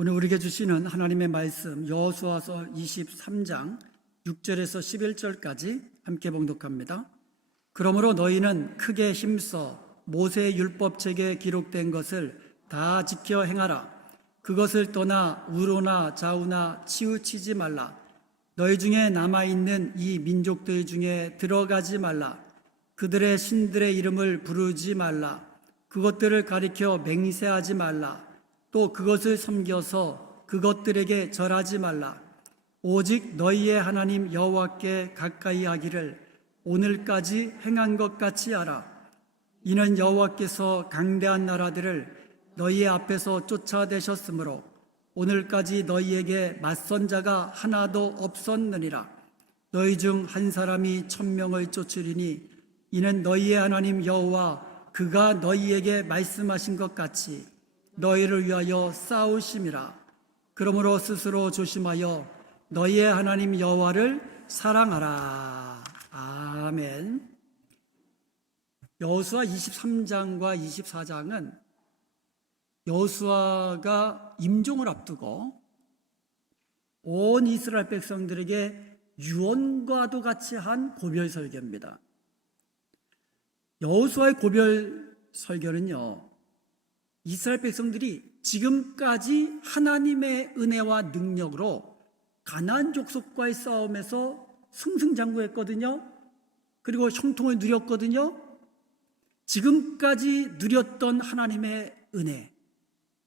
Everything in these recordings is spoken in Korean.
오늘 우리에게 주시는 하나님의 말씀 여호수아서 23장 6절에서 11절까지 함께 봉독합니다. 그러므로 너희는 크게 힘써 모세의 율법책에 기록된 것을 다 지켜 행하라. 그것을 떠나 우로나 좌우나 치우치지 말라. 너희 중에 남아있는 이 민족들 중에 들어가지 말라. 그들의 신들의 이름을 부르지 말라. 그것들을 가리켜 맹세하지 말라. 또 그것을 섬겨서 그것들에게 절하지 말라. 오직 너희의 하나님 여호와께 가까이 하기를 오늘까지 행한 것 같이 하라. 이는 여호와께서 강대한 나라들을 너희의 앞에서 쫓아내셨으므로 오늘까지 너희에게 맞선 자가 하나도 없었느니라. 너희 중 한 사람이 1000명을 쫓으리니 이는 너희의 하나님 여호와 그가 너희에게 말씀하신 것 같이 너희를 위하여 싸우심이라. 그러므로 스스로 조심하여 너희의 하나님 여호와를 사랑하라. 아멘. 여호수아 23장과 24장은 여호수아가 임종을 앞두고 온 이스라엘 백성들에게 유언과도 같이 한 고별 설교입니다. 여호수아의 고별 설교는요, 이스라엘 백성들이 지금까지 하나님의 은혜와 능력으로 가나안 족속과의 싸움에서 승승장구했거든요. 그리고 형통을 누렸거든요. 지금까지 누렸던 하나님의 은혜,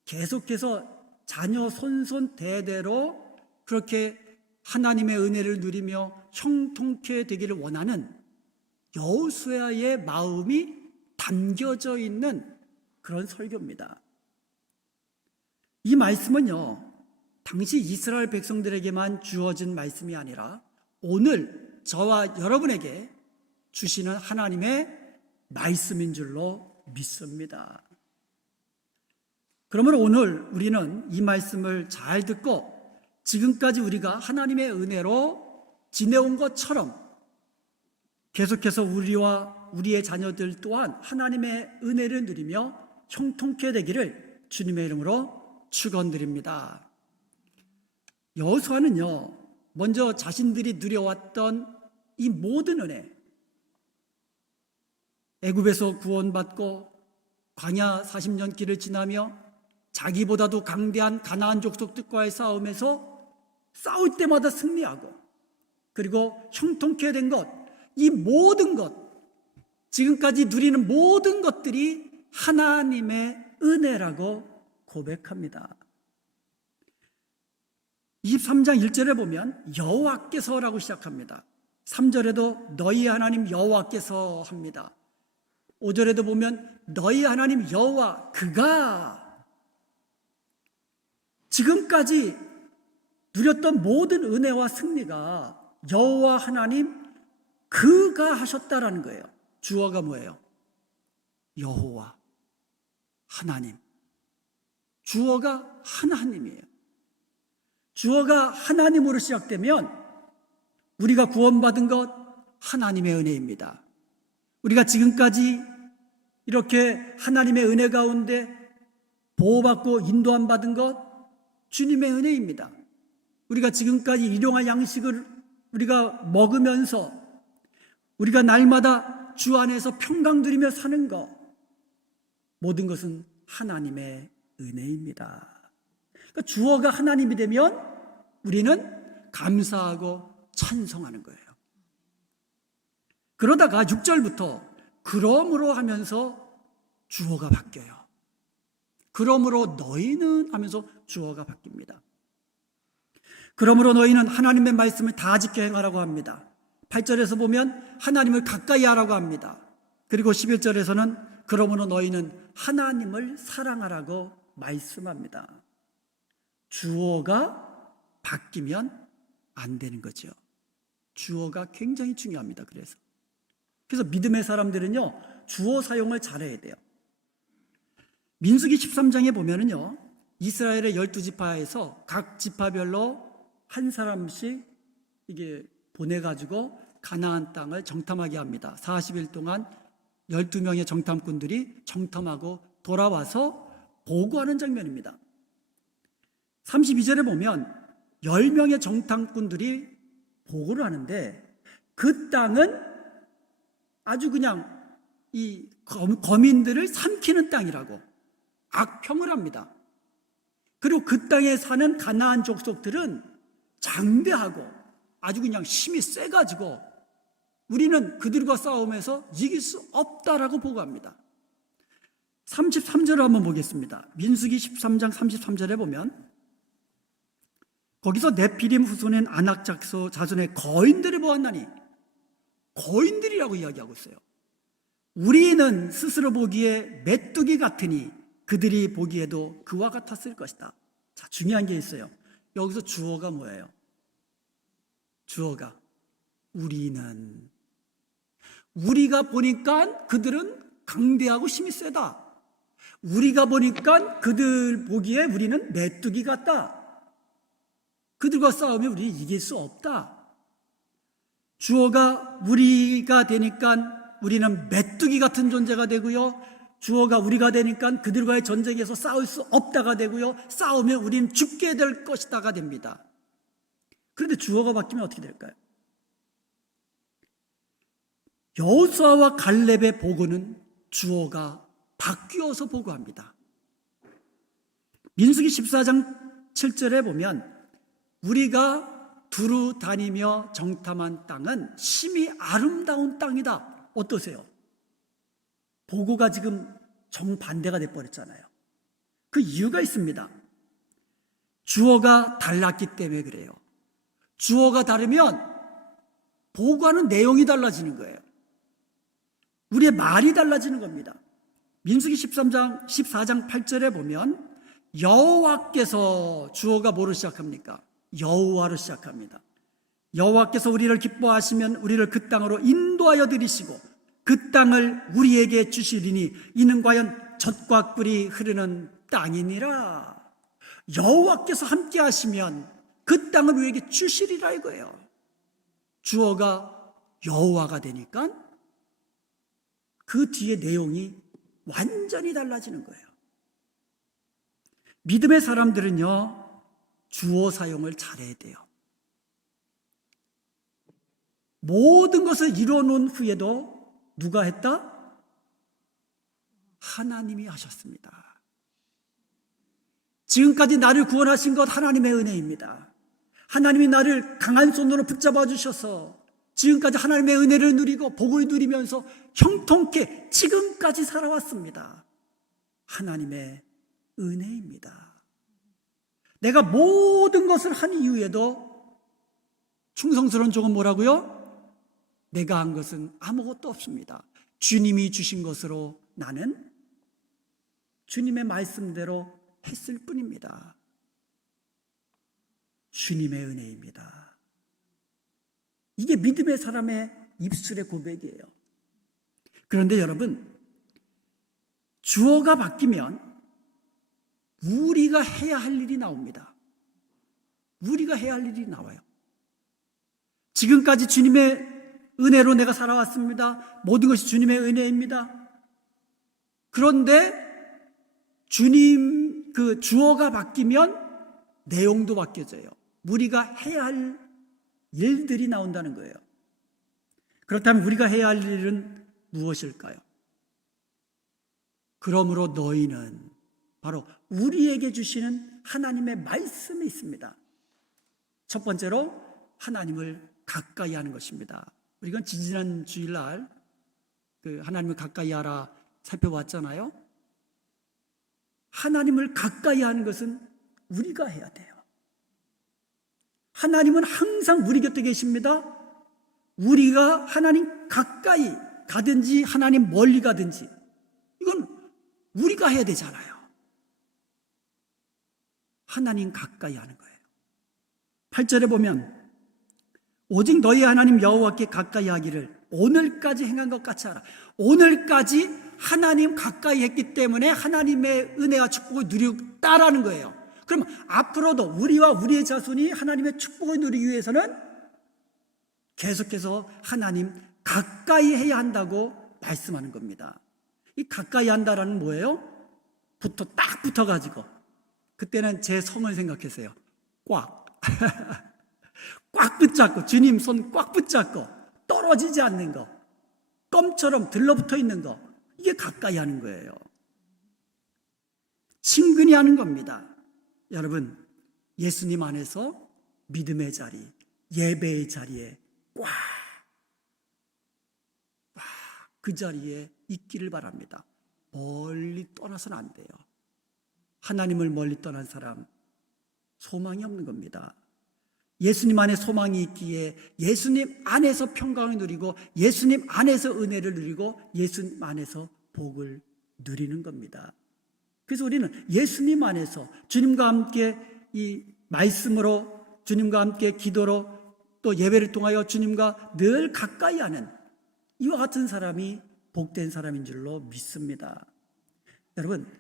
계속해서 자녀 손손 대대로 그렇게 하나님의 은혜를 누리며 형통케 되기를 원하는 여호수아의 마음이 담겨져 있는 그런 설교입니다. 이 말씀은요, 당시 이스라엘 백성들에게만 주어진 말씀이 아니라 오늘 저와 여러분에게 주시는 하나님의 말씀인 줄로 믿습니다. 그러므로 오늘 우리는 이 말씀을 잘 듣고 지금까지 우리가 하나님의 은혜로 지내온 것처럼 계속해서 우리와 우리의 자녀들 또한 하나님의 은혜를 누리며 형통케 되기를 주님의 이름으로 축원드립니다. 여호수아는요, 먼저 자신들이 누려왔던 이 모든 은혜, 애굽에서 구원받고 광야 40년 길을 지나며 자기보다도 강대한 가나안 족속들과의 싸움에서 싸울 때마다 승리하고 그리고 형통케 된 것, 이 모든 것, 지금까지 누리는 모든 것들이 하나님의 은혜라고 고백합니다. 23장 1절에 보면 여호와께서라고 시작합니다. 3절에도 너희 하나님 여호와께서 합니다. 5절에도 보면 너희 하나님 여호와 그가, 지금까지 누렸던 모든 은혜와 승리가 여호와 하나님 그가 하셨다라는 거예요. 주어가 뭐예요? 여호와, 하나님. 주어가 하나님이에요. 주어가 하나님으로 시작되면 우리가 구원받은 것 하나님의 은혜입니다. 우리가 지금까지 이렇게 하나님의 은혜 가운데 보호받고 인도함 받은 것 주님의 은혜입니다. 우리가 지금까지 일용할 양식을 우리가 먹으면서 우리가 날마다 주 안에서 평강 누리며 사는 것, 모든 것은 하나님의 은혜입니다. 그러니까 주어가 하나님이 되면 우리는 감사하고 찬송하는 거예요. 그러다가 6절부터 그러므로 하면서 주어가 바뀌어요. 그러므로 너희는 하면서 주어가 바뀝니다. 그러므로 너희는 하나님의 말씀을 다 지켜 행하라고 합니다. 8절에서 보면 하나님을 가까이 하라고 합니다. 그리고 11절에서는 그러므로 너희는 하나님을 사랑하라고 말씀합니다. 주어가 바뀌면 안 되는 거죠. 주어가 굉장히 중요합니다. 그래서 믿음의 사람들은요, 주어 사용을 잘해야 돼요. 민수기 13장에 보면은요, 이스라엘의 12지파에서 각 지파별로 한 사람씩 이게 보내가지고 가나안 땅을 정탐하게 합니다. 40일 동안 12명의 정탐꾼들이 정탐하고 돌아와서 보고하는 장면입니다. 32절에 보면 10명의 정탐꾼들이 보고를 하는데 그 땅은 아주 그냥 이 거민들을 삼키는 땅이라고 악평을 합니다. 그리고 그 땅에 사는 가나안 족속들은 장대하고 아주 그냥 힘이 세가지고 우리는 그들과 싸움에서 이길 수 없다라고 보고합니다. 33절을 한번 보겠습니다. 민수기 13장 33절에 보면 거기서 네피림 후손인 아낙 자손의 거인들을 보았나니, 거인들이라고 이야기하고 있어요. 우리는 스스로 보기에 메뚜기 같으니 그들이 보기에도 그와 같았을 것이다. 자, 중요한 게 있어요. 여기서 주어가 뭐예요? 주어가 우리는, 우리가 보니까 그들은 강대하고 힘이 세다. 우리가 보니까 그들 보기에 우리는 메뚜기 같다. 그들과 싸우면 우리는 이길 수 없다. 주어가 우리가 되니까 우리는 메뚜기 같은 존재가 되고요, 주어가 우리가 되니까 그들과의 전쟁에서 싸울 수 없다가 되고요, 싸우면 우리는 죽게 될 것이다가 됩니다. 그런데 주어가 바뀌면 어떻게 될까요? 여호수아와 갈렙의 보고는 주어가 바뀌어서 보고합니다. 민수기 14장 7절에 보면 우리가 두루 다니며 정탐한 땅은 심히 아름다운 땅이다. 어떠세요? 보고가 지금 정반대가 돼버렸잖아요. 그 이유가 있습니다. 주어가 달랐기 때문에 그래요. 주어가 다르면 보고하는 내용이 달라지는 거예요. 우리의 말이 달라지는 겁니다. 민수기 14장 8절에 보면 여호와께서, 주어가 뭐로 시작합니까? 여호와로 시작합니다. 여호와께서 우리를 기뻐하시면 우리를 그 땅으로 인도하여 들이시고 그 땅을 우리에게 주시리니 이는 과연 젖과 꿀이 흐르는 땅이니라. 여호와께서 함께 하시면 그 땅을 우리에게 주시리라 이거예요. 주어가 여호와가 되니까 그 뒤에 내용이 완전히 달라지는 거예요. 믿음의 사람들은요, 주어 사용을 잘해야 돼요. 모든 것을 이뤄놓은 후에도 누가 했다? 하나님이 하셨습니다. 지금까지 나를 구원하신 것 하나님의 은혜입니다. 하나님이 나를 강한 손으로 붙잡아 주셔서 지금까지 하나님의 은혜를 누리고 복을 누리면서 형통케 지금까지 살아왔습니다. 하나님의 은혜입니다. 내가 모든 것을 한 이후에도 충성스러운 종은 뭐라고요? 내가 한 것은 아무것도 없습니다. 주님이 주신 것으로 나는 주님의 말씀대로 했을 뿐입니다. 주님의 은혜입니다. 이게 믿음의 사람의 입술의 고백이에요. 그런데 여러분, 주어가 바뀌면 우리가 해야 할 일이 나옵니다. 우리가 해야 할 일이 나와요. 지금까지 주님의 은혜로 내가 살아왔습니다. 모든 것이 주님의 은혜입니다. 그런데 주님, 그 주어가 바뀌면 내용도 바뀌어져요. 우리가 해야 할 일들이 나온다는 거예요. 그렇다면 우리가 해야 할 일은 무엇일까요? 그러므로 너희는, 바로 우리에게 주시는 하나님의 말씀이 있습니다. 첫 번째로 하나님을 가까이 하는 것입니다. 우리가 지지난 주일날 그 하나님을 가까이 하라 살펴봤잖아요. 하나님을 가까이 하는 것은 우리가 해야 돼요. 하나님은 항상 우리 곁에 계십니다. 우리가 하나님 가까이 가든지 하나님 멀리 가든지 이건 우리가 해야 되잖아요. 하나님 가까이 하는 거예요. 8절에 보면 오직 너희 하나님 여호와께 가까이 하기를 오늘까지 행한 것 같이 하라. 오늘까지 하나님 가까이 했기 때문에 하나님의 은혜와 축복을 누리겠다라는 거예요. 그럼 앞으로도 우리와 우리의 자손이 하나님의 축복을 누리기 위해서는 계속해서 하나님 가까이 해야 한다고 말씀하는 겁니다. 이 가까이 한다라는 뭐예요? 딱 붙어가지고 그때는 제 성을 생각했어요. 꽉. 꽉 붙잡고, 주님 손 꽉 붙잡고 떨어지지 않는 거, 껌처럼 들러붙어 있는 거, 이게 가까이 하는 거예요. 친근히 하는 겁니다. 여러분, 예수님 안에서 믿음의 자리, 예배의 자리에 꽉 그 자리에 있기를 바랍니다. 멀리 떠나서는 안 돼요. 하나님을 멀리 떠난 사람 소망이 없는 겁니다. 예수님 안에 소망이 있기에 예수님 안에서 평강을 누리고 예수님 안에서 은혜를 누리고 예수님 안에서 복을 누리는 겁니다. 그래서 우리는 예수님 안에서 주님과 함께 이 말씀으로, 주님과 함께 기도로, 또 예배를 통하여 주님과 늘 가까이 하는 이와 같은 사람이 복된 사람인 줄로 믿습니다. 여러분,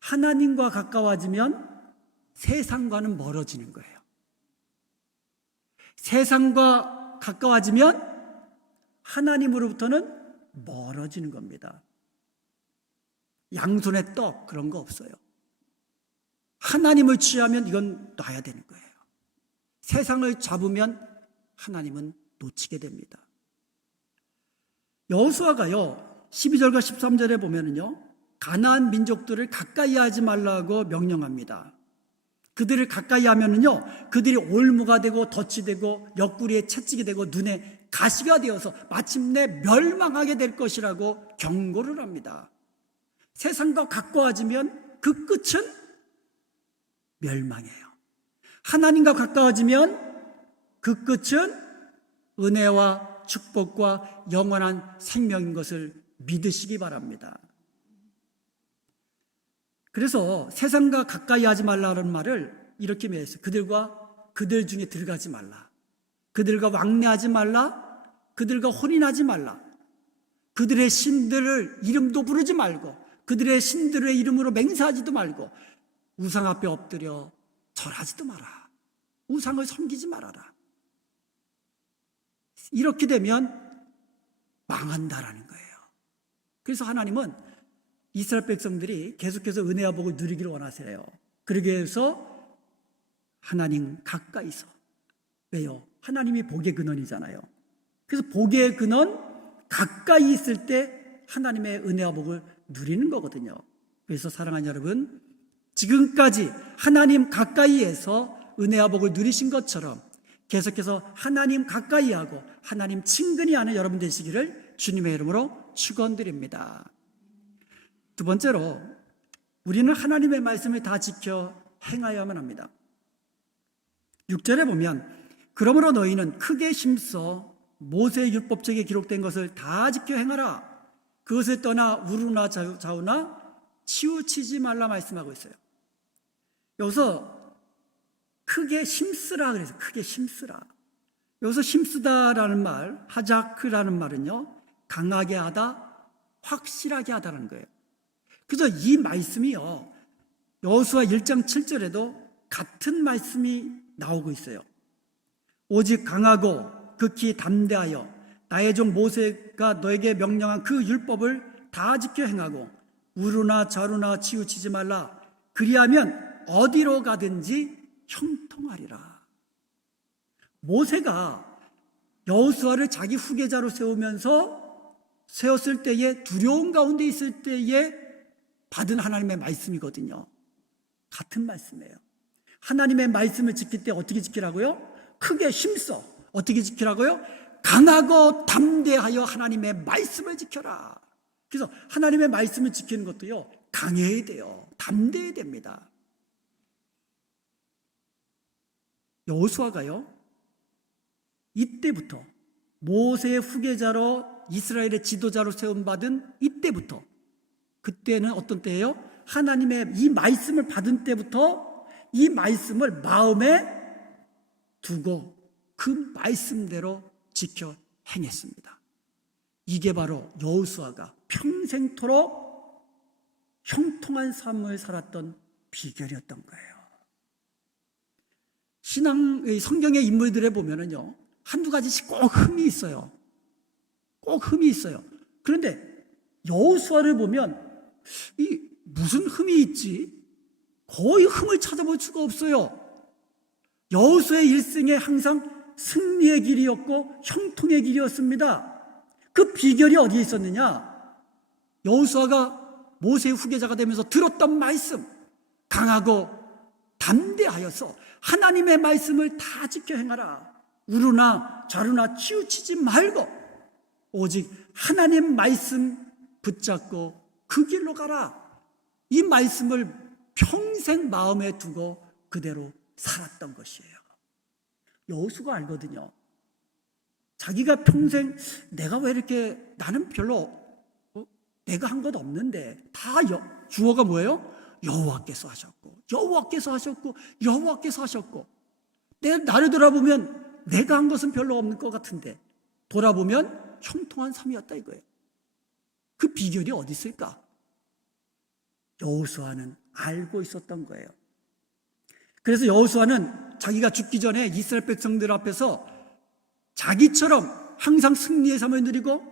하나님과 가까워지면 세상과는 멀어지는 거예요. 세상과 가까워지면 하나님으로부터는 멀어지는 겁니다. 양손에 떡 그런 거 없어요. 하나님을 취하면 이건 놔야 되는 거예요. 세상을 잡으면 하나님은 놓치게 됩니다. 여호수아가요 12절과 13절에 보면은요 가나안 민족들을 가까이 하지 말라고 명령합니다. 그들을 가까이 하면은요 그들이 올무가 되고 덫이 되고 옆구리에 채찍이 되고 눈에 가시가 되어서 마침내 멸망하게 될 것이라고 경고를 합니다. 세상과 가까워지면 그 끝은 멸망이에요. 하나님과 가까워지면 그 끝은 은혜와 축복과 영원한 생명인 것을 믿으시기 바랍니다. 그래서 세상과 가까이 하지 말라는 말을 이렇게 맺었어요. 그들 중에 들어가지 말라. 그들과 왕래하지 말라. 그들과 혼인하지 말라. 그들의 신들을 이름도 부르지 말고 그들의 신들의 이름으로 맹세하지도 말고 우상 앞에 엎드려 절하지도 마라. 우상을 섬기지 말아라. 이렇게 되면 망한다라는 거예요. 그래서 하나님은 이스라엘 백성들이 계속해서 은혜와 복을 누리기를 원하세요. 그러기 위해서 하나님 가까이서, 왜요? 하나님이 복의 근원이잖아요. 그래서 복의 근원 가까이 있을 때 하나님의 은혜와 복을 누리는 거거든요. 그래서 사랑하는 여러분, 지금까지 하나님 가까이에서 은혜와 복을 누리신 것처럼 계속해서 하나님 가까이 하고 하나님 친근히 하는 여러분 되시기를 주님의 이름으로 축원드립니다. 두 번째로 우리는 하나님의 말씀을 다 지켜 행하여야만 합니다. 6절에 보면 그러므로 너희는 크게 힘써 모세의 율법책에 기록된 것을 다 지켜 행하라. 그것을 떠나 우르나 좌우나 치우치지 말라 말씀하고 있어요. 여기서 크게 힘쓰라 그래서 크게 힘쓰라. 여기서 힘쓰다라는 말, 하자크라는 말은요 강하게 하다, 확실하게 하다라는 거예요. 그래서 이 말씀이요 여호수아 1장 7절에도 같은 말씀이 나오고 있어요. 오직 강하고 극히 담대하여 나의 종 모세가 너에게 명령한 그 율법을 다 지켜 행하고 우르나 좌우나 치우치지 말라. 그리하면 어디로 가든지 형통하리라. 모세가 여호수아를 자기 후계자로 세웠을 때에 두려움 가운데 있을 때에 받은 하나님의 말씀이거든요. 같은 말씀이에요. 하나님의 말씀을 지킬 때 어떻게 지키라고요? 크게 힘써. 어떻게 지키라고요? 강하고 담대하여 하나님의 말씀을 지켜라. 그래서 하나님의 말씀을 지키는 것도요 강해야 돼요. 담대해야 됩니다. 여호수아가요 이때부터 모세의 후계자로 이스라엘의 지도자로 세움받은 이때부터, 그때는 어떤 때예요? 하나님의 이 말씀을 받은 때부터 이 말씀을 마음에 두고 그 말씀대로 지켜 행했습니다. 이게 바로 여호수아가 평생토록 형통한 삶을 살았던 비결이었던 거예요. 성경의 인물들에 보면은요 한두 가지씩 꼭 흠이 있어요. 꼭 흠이 있어요. 그런데 여호수아를 보면 이 무슨 흠이 있지? 거의 흠을 찾아볼 수가 없어요. 여호수아의 일생에 항상 승리의 길이었고 형통의 길이었습니다. 그 비결이 어디에 있었느냐? 여호수아가 모세의 후계자가 되면서 들었던 말씀, 강하고 담대하여서 하나님의 말씀을 다 지켜 행하라. 우르나 좌르나 치우치지 말고 오직 하나님 말씀 붙잡고 그 길로 가라. 이 말씀을 평생 마음에 두고 그대로 살았던 것이에요. 여호수아가 알거든요. 자기가 평생 내가 왜 이렇게 나는 별로 내가 한 것 없는데 다 주어가 뭐예요? 여호와께서 하셨고 여호와께서 하셨고 여호와께서 하셨고 나를 돌아보면 내가 한 것은 별로 없는 것 같은데 돌아보면 형통한 삶이었다 이거예요. 그 비결이 어디 있을까? 여호수아는 알고 있었던 거예요. 그래서 여호수아는 자기가 죽기 전에 이스라엘 백성들 앞에서 자기처럼 항상 승리의 삶을 누리고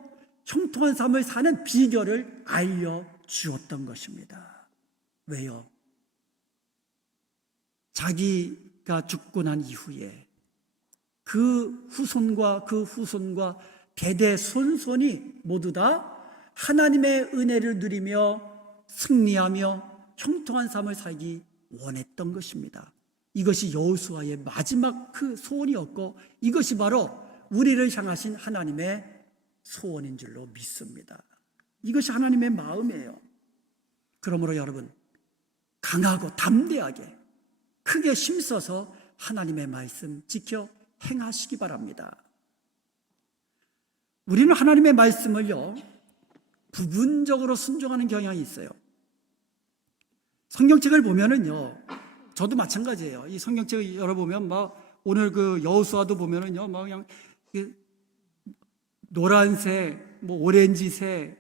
형통한 삶을 사는 비결을 알려주었던 것입니다. 왜요? 자기가 죽고 난 이후에 그 후손과 대대손손이 모두 다 하나님의 은혜를 누리며 승리하며 형통한 삶을 살기 원했던 것입니다. 이것이 여호수아의 마지막 그 소원이었고 이것이 바로 우리를 향하신 하나님의 소원인 줄로 믿습니다. 이것이 하나님의 마음이에요. 그러므로 여러분 강하고 담대하게 크게 힘써서 하나님의 말씀 지켜 행하시기 바랍니다. 우리는 하나님의 말씀을요 부분적으로 순종하는 경향이 있어요. 성경책을 보면은요 저도 마찬가지예요. 이 성경책을 열어보면 막 오늘 그 여호수아도 보면은요 막 그냥 노란색, 뭐 오렌지색,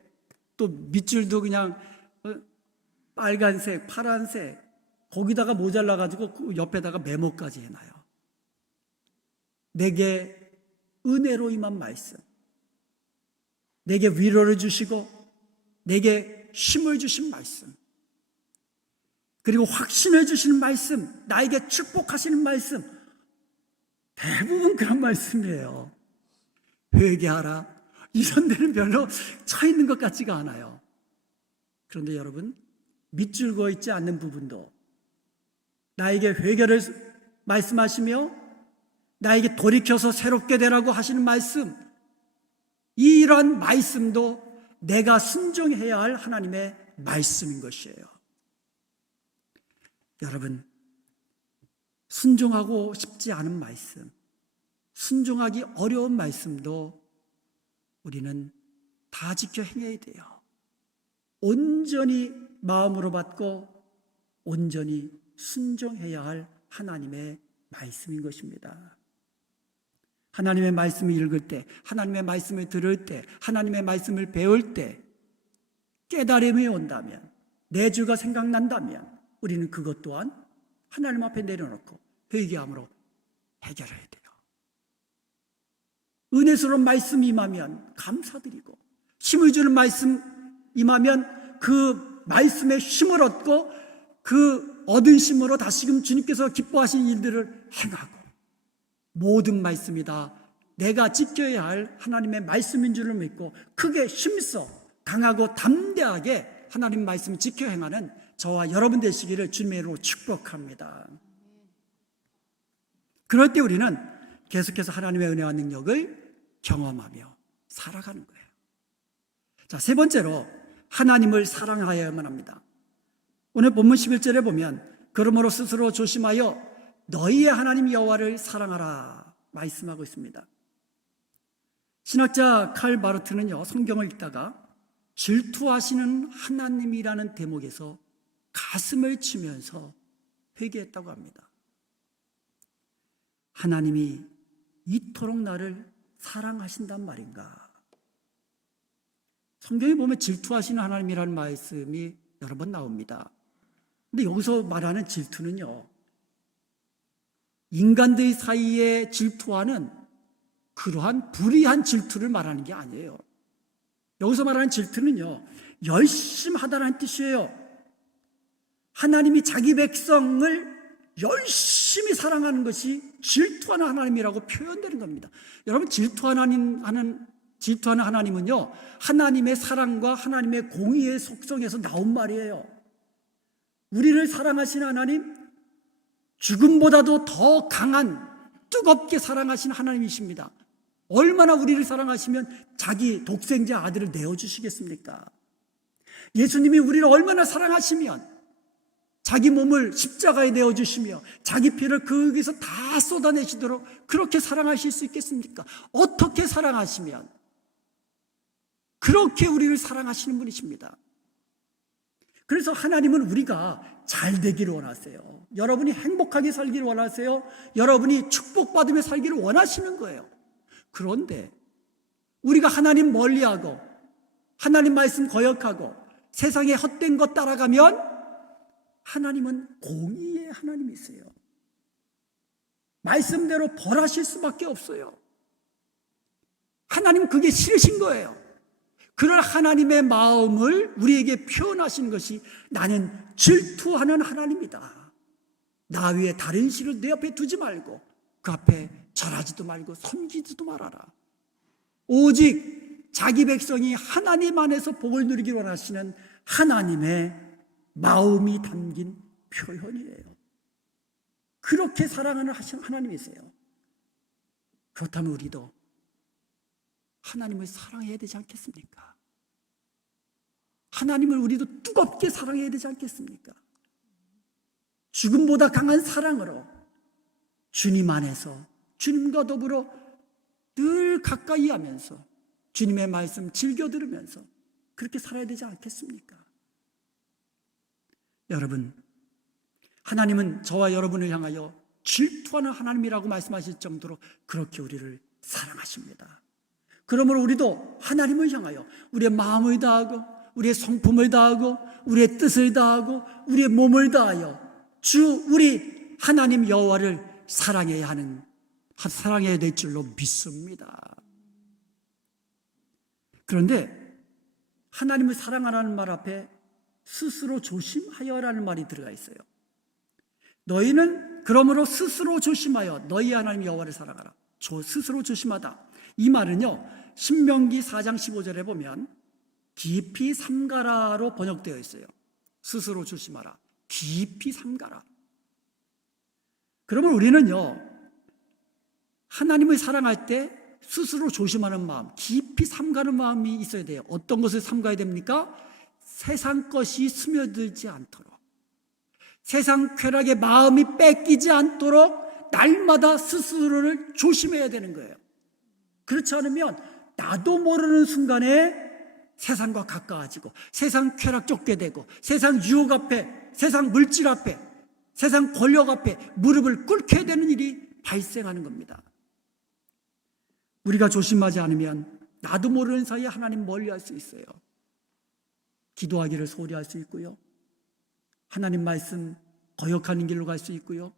또 밑줄도 그냥 빨간색, 파란색, 거기다가 모자라가지고 그 옆에다가 메모까지 해놔요. 내게 은혜로 임한 말씀, 내게 위로를 주시고 내게 힘을 주신 말씀, 그리고 확신을 주시는 말씀, 나에게 축복하시는 말씀, 대부분 그런 말씀이에요. 회개하라. 이런 데는 별로 차 있는 것 같지가 않아요. 그런데 여러분 밑줄 그어 있지 않는 부분도 나에게 회개를 말씀하시며 나에게 돌이켜서 새롭게 되라고 하시는 말씀, 이러한 말씀도 내가 순종해야 할 하나님의 말씀인 것이에요. 여러분 순종하고 싶지 않은 말씀, 순종하기 어려운 말씀도 우리는 다 지켜 행해야 돼요. 온전히 마음으로 받고 온전히 순종해야 할 하나님의 말씀인 것입니다. 하나님의 말씀을 읽을 때, 하나님의 말씀을 들을 때, 하나님의 말씀을 배울 때 깨달음이 온다면, 내 주가 생각난다면 우리는 그것 또한 하나님 앞에 내려놓고 회개함으로 해결해야 돼요. 은혜스러운 말씀 임하면 감사드리고 힘을 주는 말씀 임하면 그 말씀에 힘을 얻고 그 얻은 힘으로 다시금 주님께서 기뻐하신 일들을 행하고 모든 말씀이 다 내가 지켜야 할 하나님의 말씀인 줄을 믿고 크게 힘써 강하고 담대하게 하나님 말씀 지켜 행하는 저와 여러분 되시기를 주님의 이름으로 축복합니다. 그럴 때 우리는 계속해서 하나님의 은혜와 능력을 경험하며 살아가는 거예요. 자, 세 번째로 하나님을 사랑하여야만 합니다. 오늘 본문 11절에 보면 그러므로 스스로 조심하여 너희의 하나님 여호와를 사랑하라 말씀하고 있습니다. 신학자 칼 바르트는요 성경을 읽다가 질투하시는 하나님이라는 대목에서 가슴을 치면서 회개했다고 합니다. 하나님이 이토록 나를 사랑하신단 말인가? 성경에 보면 질투하시는 하나님이라는 말씀이 여러 번 나옵니다. 근데 여기서 말하는 질투는요, 인간들 사이에 질투하는 그러한 불의한 질투를 말하는 게 아니에요. 여기서 말하는 질투는요, 열심하다는 뜻이에요. 하나님이 자기 백성을 열심히 사랑하는 것이 질투하는 하나님이라고 표현되는 겁니다. 여러분, 질투하는 하나님은요, 하나님의 사랑과 하나님의 공의의 속성에서 나온 말이에요. 우리를 사랑하시는 하나님, 죽음보다도 더 강한, 뜨겁게 사랑하시는 하나님이십니다. 얼마나 우리를 사랑하시면 자기 독생자 아들을 내어주시겠습니까? 예수님이 우리를 얼마나 사랑하시면 자기 몸을 십자가에 내어주시며 자기 피를 거기서 다 쏟아내시도록 그렇게 사랑하실 수 있겠습니까? 어떻게 사랑하시면 그렇게 우리를 사랑하시는 분이십니다. 그래서 하나님은 우리가 잘 되기를 원하세요. 여러분이 행복하게 살기를 원하세요. 여러분이 축복받으며 살기를 원하시는 거예요. 그런데 우리가 하나님 멀리하고 하나님 말씀 거역하고 세상의 헛된 것 따라가면 하나님은 공의의 하나님이세요. 말씀대로 벌하실 수밖에 없어요. 하나님은 그게 싫으신 거예요. 그런 하나님의 마음을 우리에게 표현하신 것이 나는 질투하는 하나님이다. 나 외에 다른 신을 내 앞에 두지 말고 그 앞에 절하지도 말고 섬기지도 말아라. 오직 자기 백성이 하나님 안에서 복을 누리기 원하시는 하나님의 마음이 담긴 표현이에요. 그렇게 사랑하는 하나님이세요. 그렇다면 우리도 하나님을 사랑해야 되지 않겠습니까? 하나님을 우리도 뜨겁게 사랑해야 되지 않겠습니까? 죽음보다 강한 사랑으로 주님 안에서 주님과 더불어 늘 가까이 하면서 주님의 말씀 즐겨 들으면서 그렇게 살아야 되지 않겠습니까? 여러분, 하나님은 저와 여러분을 향하여 질투하는 하나님이라고 말씀하실 정도로 그렇게 우리를 사랑하십니다. 그러므로 우리도 하나님을 향하여 우리의 마음을 다하고 우리의 성품을 다하고 우리의 뜻을 다하고 우리의 몸을 다하여 우리 하나님 여호와를 사랑해야 될 줄로 믿습니다. 그런데 하나님을 사랑하라는 말 앞에 스스로 조심하여라는 말이 들어가 있어요. 너희는 그러므로 스스로 조심하여 너희 하나님 여호와를 사랑하라. 스스로 조심하다. 이 말은요, 신명기 4장 15절에 보면 깊이 삼가라로 번역되어 있어요. 스스로 조심하라. 깊이 삼가라. 그러면 우리는요, 하나님을 사랑할 때 스스로 조심하는 마음, 깊이 삼가는 마음이 있어야 돼요. 어떤 것을 삼가야 됩니까? 세상 것이 스며들지 않도록, 세상 쾌락에 마음이 뺏기지 않도록 날마다 스스로를 조심해야 되는 거예요. 그렇지 않으면 나도 모르는 순간에 세상과 가까워지고 세상 쾌락 쫓게 되고 세상 유혹 앞에, 세상 물질 앞에, 세상 권력 앞에 무릎을 꿇게 되는 일이 발생하는 겁니다. 우리가 조심하지 않으면 나도 모르는 사이에 하나님 멀리할 수 있어요. 기도하기를 소홀히 할 수 있고요, 하나님 말씀 거역하는 길로 갈 수 있고요,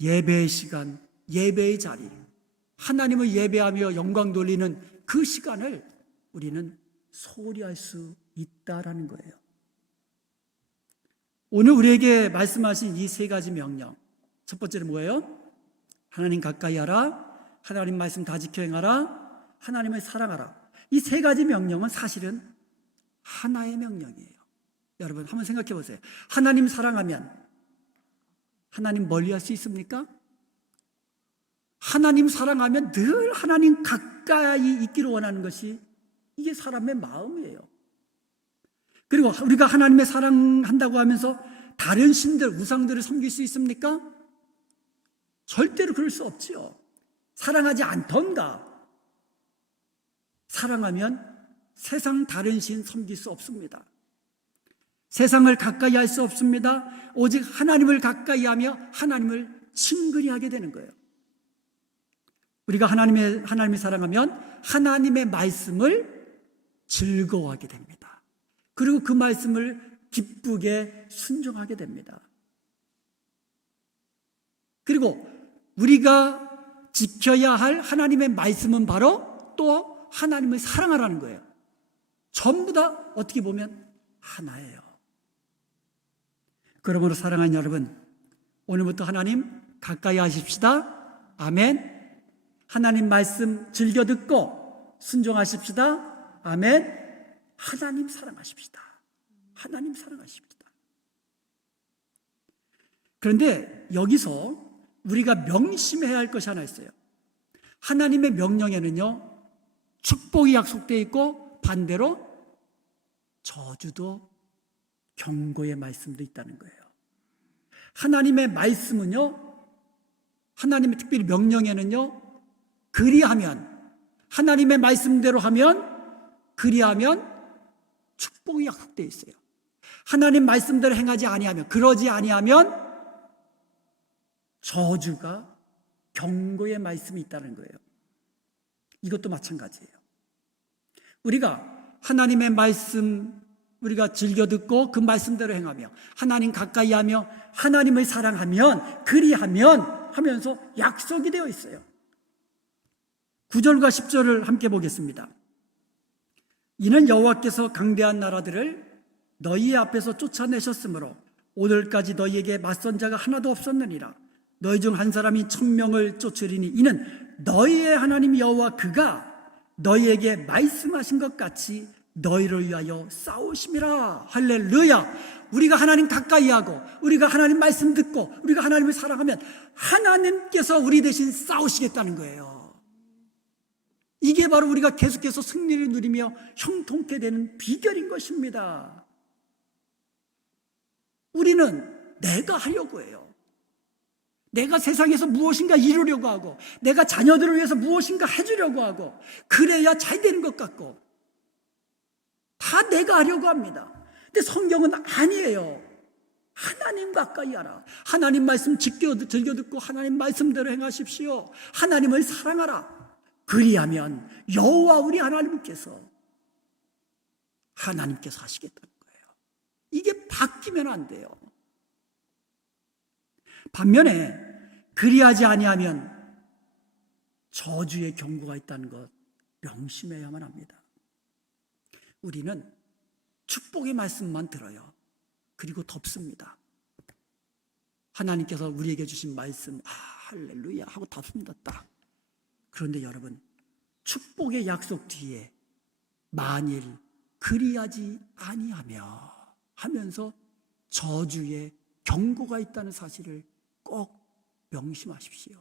예배의 시간, 예배의 자리, 하나님을 예배하며 영광 돌리는 그 시간을 우리는 소홀히 할 수 있다라는 거예요. 오늘 우리에게 말씀하신 이 세 가지 명령, 첫 번째는 뭐예요? 하나님 가까이 하라, 하나님 말씀 다 지켜 행하라, 하나님을 사랑하라. 이 세 가지 명령은 사실은 하나의 명령이에요. 여러분 한번 생각해 보세요. 하나님 사랑하면 하나님 멀리할 수 있습니까? 하나님 사랑하면 늘 하나님 가까이 있기를 원하는 것이 이게 사람의 마음이에요. 그리고 우리가 하나님의 사랑한다고 하면서 다른 신들, 우상들을 섬길 수 있습니까? 절대로 그럴 수 없지요. 사랑하지 않던가 사랑하면 세상 다른 신 섬길 수 없습니다. 세상을 가까이 할 수 없습니다. 오직 하나님을 가까이 하며 하나님을 친근히 하게 되는 거예요. 우리가 하나님을 사랑하면 하나님의 말씀을 즐거워하게 됩니다. 그리고 그 말씀을 기쁘게 순종하게 됩니다. 그리고 우리가 지켜야 할 하나님의 말씀은 바로 또 하나님을 사랑하라는 거예요. 전부 다 어떻게 보면 하나예요. 그러므로 사랑하는 여러분, 오늘부터 하나님 가까이 하십시다. 아멘. 하나님 말씀 즐겨 듣고 순종하십시다. 아멘. 하나님 사랑하십시다. 하나님 사랑하십시다. 그런데 여기서 우리가 명심해야 할 것이 하나 있어요. 하나님의 명령에는요, 축복이 약속되어 있고 반대로 저주도 경고의 말씀도 있다는 거예요. 하나님의 말씀은요, 하나님의 특별히 명령에는요, 그리하면, 하나님의 말씀대로 하면, 그리하면 축복이 약속되어 있어요. 하나님 말씀대로 행하지 아니하면, 그러지 아니하면 저주가, 경고의 말씀이 있다는 거예요. 이것도 마찬가지예요. 우리가 하나님의 말씀 우리가 즐겨 듣고 그 말씀대로 행하며 하나님 가까이 하며 하나님을 사랑하면, 그리하면 하면서 약속이 되어 있어요. 9절과 10절을 함께 보겠습니다. 이는 여호와께서 강대한 나라들을 너희 앞에서 쫓아내셨으므로 오늘까지 너희에게 맞선 자가 하나도 없었느니라. 너희 중 한 사람이 1000명을 쫓으리니 이는 너희의 하나님 여호와 그가 너희에게 말씀하신 것 같이 너희를 위하여 싸우심이라. 할렐루야. 우리가 하나님 가까이 하고 우리가 하나님 말씀 듣고 우리가 하나님을 사랑하면 하나님께서 우리 대신 싸우시겠다는 거예요. 이게 바로 우리가 계속해서 승리를 누리며 형통케 되는 비결인 것입니다. 우리는 내가 하려고 해요. 내가 세상에서 무엇인가 이루려고 하고 내가 자녀들을 위해서 무엇인가 해주려고 하고 그래야 잘 되는 것 같고 다 내가 하려고 합니다. 근데 성경은 아니에요. 하나님 가까이 하라. 하나님 말씀 즐겨 듣고 하나님 말씀대로 행하십시오. 하나님을 사랑하라. 그리하면 여호와 우리 하나님께서 하시겠다는 거예요. 이게 바뀌면 안 돼요. 반면에 그리하지 아니하면 저주의 경고가 있다는 것 명심해야만 합니다. 우리는 축복의 말씀만 들어요. 그리고 덮습니다. 하나님께서 우리에게 주신 말씀, 할렐루야 하고 덮습니다. 딱. 그런데 여러분, 축복의 약속 뒤에 만일 그리하지 아니하며 하면서 저주의 경고가 있다는 사실을 꼭 명심하십시오.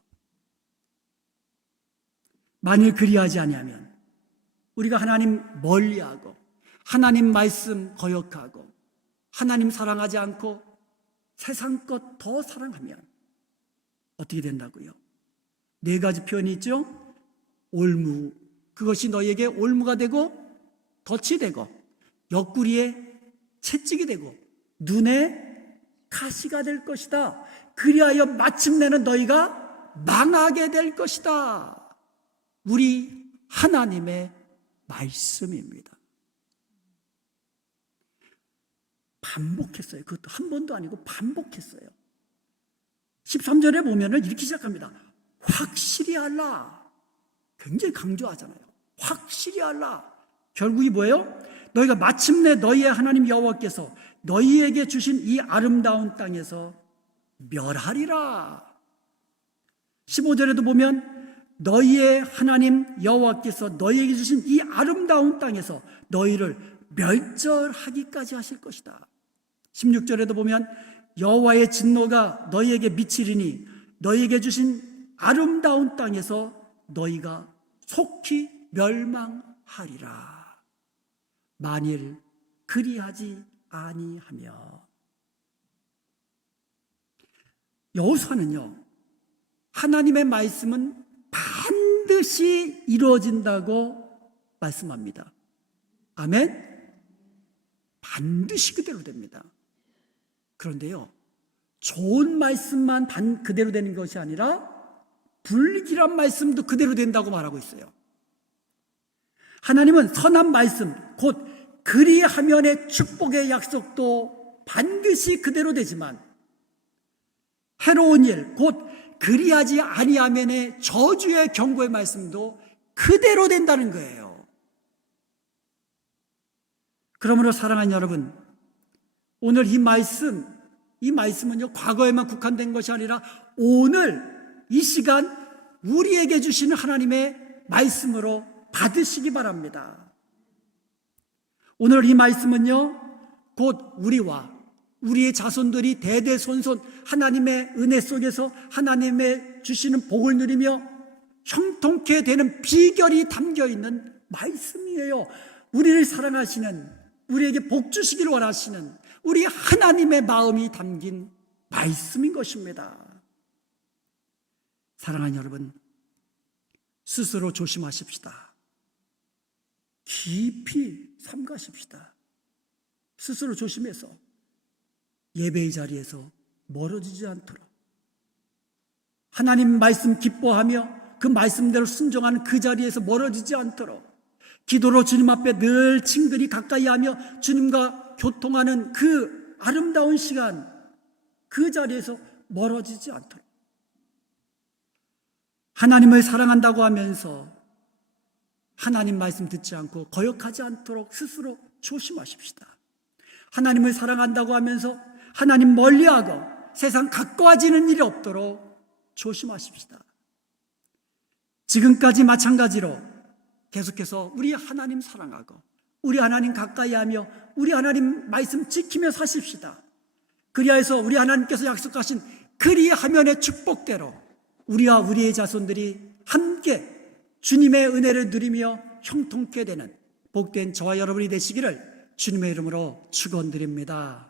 만일 그리하지 아니하면 우리가 하나님 멀리하고 하나님 말씀 거역하고 하나님 사랑하지 않고 세상 것 더 사랑하면 어떻게 된다고요? 4가지 표현이 있죠. 올무, 그것이 너희에게 올무가 되고 덫이 되고 옆구리에 채찍이 되고 눈에 가시가 될 것이다. 그리하여 마침내는 너희가 망하게 될 것이다. 우리 하나님의 말씀입니다. 반복했어요. 그것도 한 번도 아니고 반복했어요. 13절에 보면은 이렇게 시작합니다. 확실히 알라. 굉장히 강조하잖아요. 확실히 알라. 결국이 뭐예요? 너희가 마침내 너희의 하나님 여호와께서 너희에게 주신 이 아름다운 땅에서 멸하리라. 15절에도 보면 너희의 하나님 여호와께서 너희에게 주신 이 아름다운 땅에서 너희를 멸절하기까지 하실 것이다. 16절에도 보면 여호와의 진노가 너희에게 미치리니 너희에게 주신 아름다운 땅에서 너희가 속히 멸망하리라. 만일 그리하지 아니하며. 여호수아는요, 하나님의 말씀은 반드시 이루어진다고 말씀합니다. 아멘? 반드시 그대로 됩니다. 그런데요, 좋은 말씀만 그대로 되는 것이 아니라 불길한 말씀도 그대로 된다고 말하고 있어요. 하나님은 선한 말씀, 곧 그리하면의 축복의 약속도 반드시 그대로 되지만 해로운 일, 곧 그리하지 아니하면의 저주의 경고의 말씀도 그대로 된다는 거예요. 그러므로 사랑하는 여러분, 오늘 이 말씀 이 말씀은요, 과거에만 국한된 것이 아니라 오늘 이 시간 우리에게 주시는 하나님의 말씀으로 받으시기 바랍니다. 오늘 이 말씀은요, 곧 우리와 우리의 자손들이 대대손손 하나님의 은혜 속에서 하나님의 주시는 복을 누리며 형통케 되는 비결이 담겨 있는 말씀이에요. 우리를 사랑하시는, 우리에게 복 주시기를 원하시는 우리 하나님의 마음이 담긴 말씀인 것입니다. 사랑하는 여러분, 스스로 조심하십시다. 깊이 삼가십시다. 스스로 조심해서 예배의 자리에서 멀어지지 않도록, 하나님 말씀 기뻐하며 그 말씀대로 순종하는 그 자리에서 멀어지지 않도록, 기도로 주님 앞에 늘 친근히 가까이 하며 주님과 교통하는 그 아름다운 시간, 그 자리에서 멀어지지 않도록, 하나님을 사랑한다고 하면서 하나님 말씀 듣지 않고 거역하지 않도록 스스로 조심하십시다. 하나님을 사랑한다고 하면서 하나님 멀리하고 세상 가까워지는 일이 없도록 조심하십시다. 지금까지 마찬가지로 계속해서 우리 하나님 사랑하고 우리 하나님 가까이 하며 우리 하나님 말씀 지키며 사십시다. 그리하여서 우리 하나님께서 약속하신 그리하면의 축복대로 우리와 우리의 자손들이 함께 주님의 은혜를 누리며 형통케 되는 복된 저와 여러분이 되시기를 주님의 이름으로 축원드립니다.